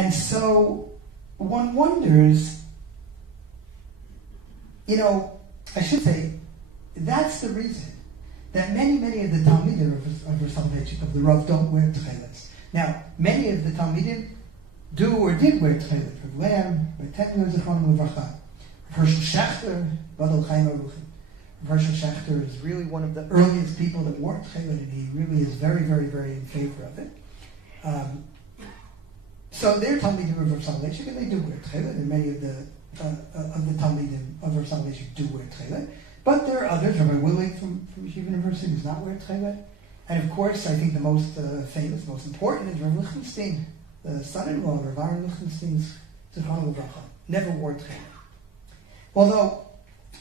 And so one wonders, I should say, that's the reason that many of the Talmidim of Soloveichik, of the Rav, don't wear Techeiles. Now, many of the Talmidim do or did wear Techeiles. Rav Lamb, Rav Tetler, Zechron Levacha. Rav Schachter, Badal Chaim Aruchim. Rav Schachter is really one of the earliest people that wore Techeiles, and he really is very, very, very in favor of it. So they're Talmidim of Rav Soloveichik, and they do wear Techeiles, and many of the Talmidim of Rav Soloveichik do wear Techeiles. But there are others, Rabbi Willing from Yeshiva University does not wear Techeiles. And of course, I think the most famous, most important is Rav Lichtenstein, the son-in-law of Rav Aaron Lichtenstein's Zechron Levacha, never wore Techeiles. Although,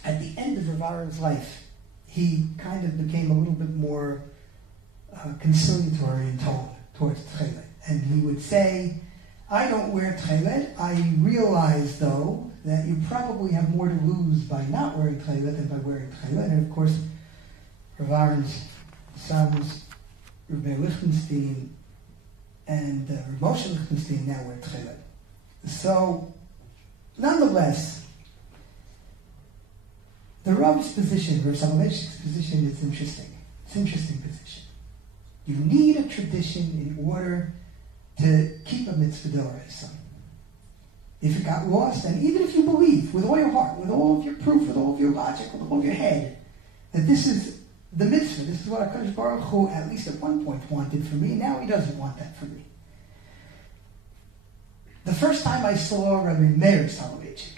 at the end of Rav Aaron's life, he kind of became a little bit more conciliatory in tone towards Techeiles. And he would say, I don't wear Techeiles. I realize, though, that you probably have more to lose by not wearing Techeiles than by wearing Techeiles. And of course, Rav Aaron's sons, Rav Ber Lichtenstein and Rav Moshe Lichtenstein now wear Techeiles. So, nonetheless, the Rav's position, Rav Soloveitchik's position, is interesting. It's an interesting position. You need a tradition in order to keep a mitzvah d'oraisa. If it got lost, and even if you believe with all your heart, with all of your proof, with all of your logic, with all of your head, that this is the mitzvah, this is what HaKadosh Baruch Hu at least at one point wanted for me, now he doesn't want that for me. The first time I saw Rabbi Murex Techeiles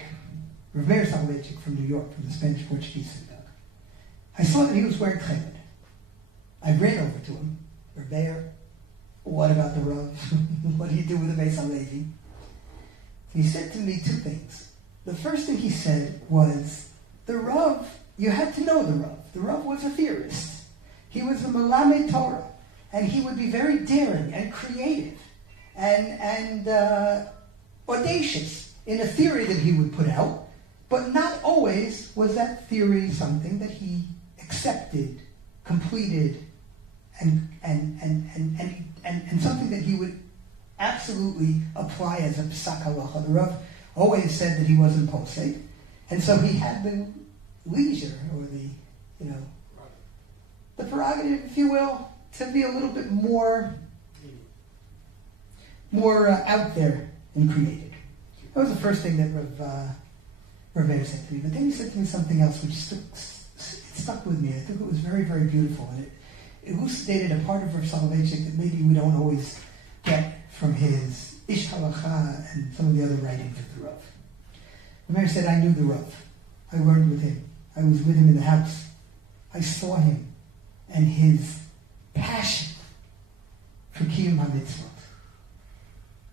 from New York, from the Spanish-Portuguese synagogue, I saw that he was wearing Techeiles. I ran over to him, Rabbi Ber, what about the Rav? What do you do with the Beis HaLevi? He said to me two things. The first thing he said was, the Rav, you had to know the Rav. The Rav was a theorist. He was a Melamed Torah. And he would be very daring and creative and audacious in a theory that he would put out. But not always was that theory something that he accepted, completed, and something that he would absolutely apply as a psak halacha. The Rav always said that he wasn't Posek, and so he had the leisure, or the prerogative, if you will, to be a little bit more out there and creative. That was the first thing that Rav Ber said to me. But then he said to me something else which stuck with me. I think it was very, very beautiful, and it elucidated a part of Rav Soloveitchik that maybe we don't always get from his Ish Halacha and some of the other writings of the Rav. Rav Ber said, I knew the Rav. I learned with him. I was with him in the house. I saw him and his passion for Kiyum HaMitzvot.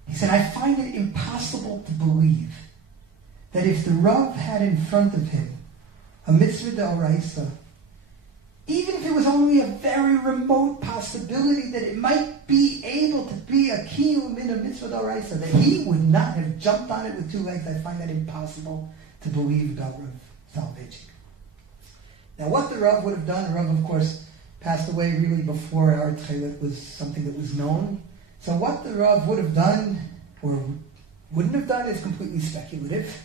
He said, I find it impossible to believe that if the Rav had in front of him a mitzvah d'oraisa, even if it was only a very remote possibility that it might be able to be a kiyum in a mitzvah d'oraisa, that he would not have jumped on it with two legs. I find that impossible to believe about Rav Soloveitchik. Now, what the Rav would have done, the Rav, of course, passed away really before our Techeiles was something that was known. So what the Rav would have done, or wouldn't have done, is completely speculative.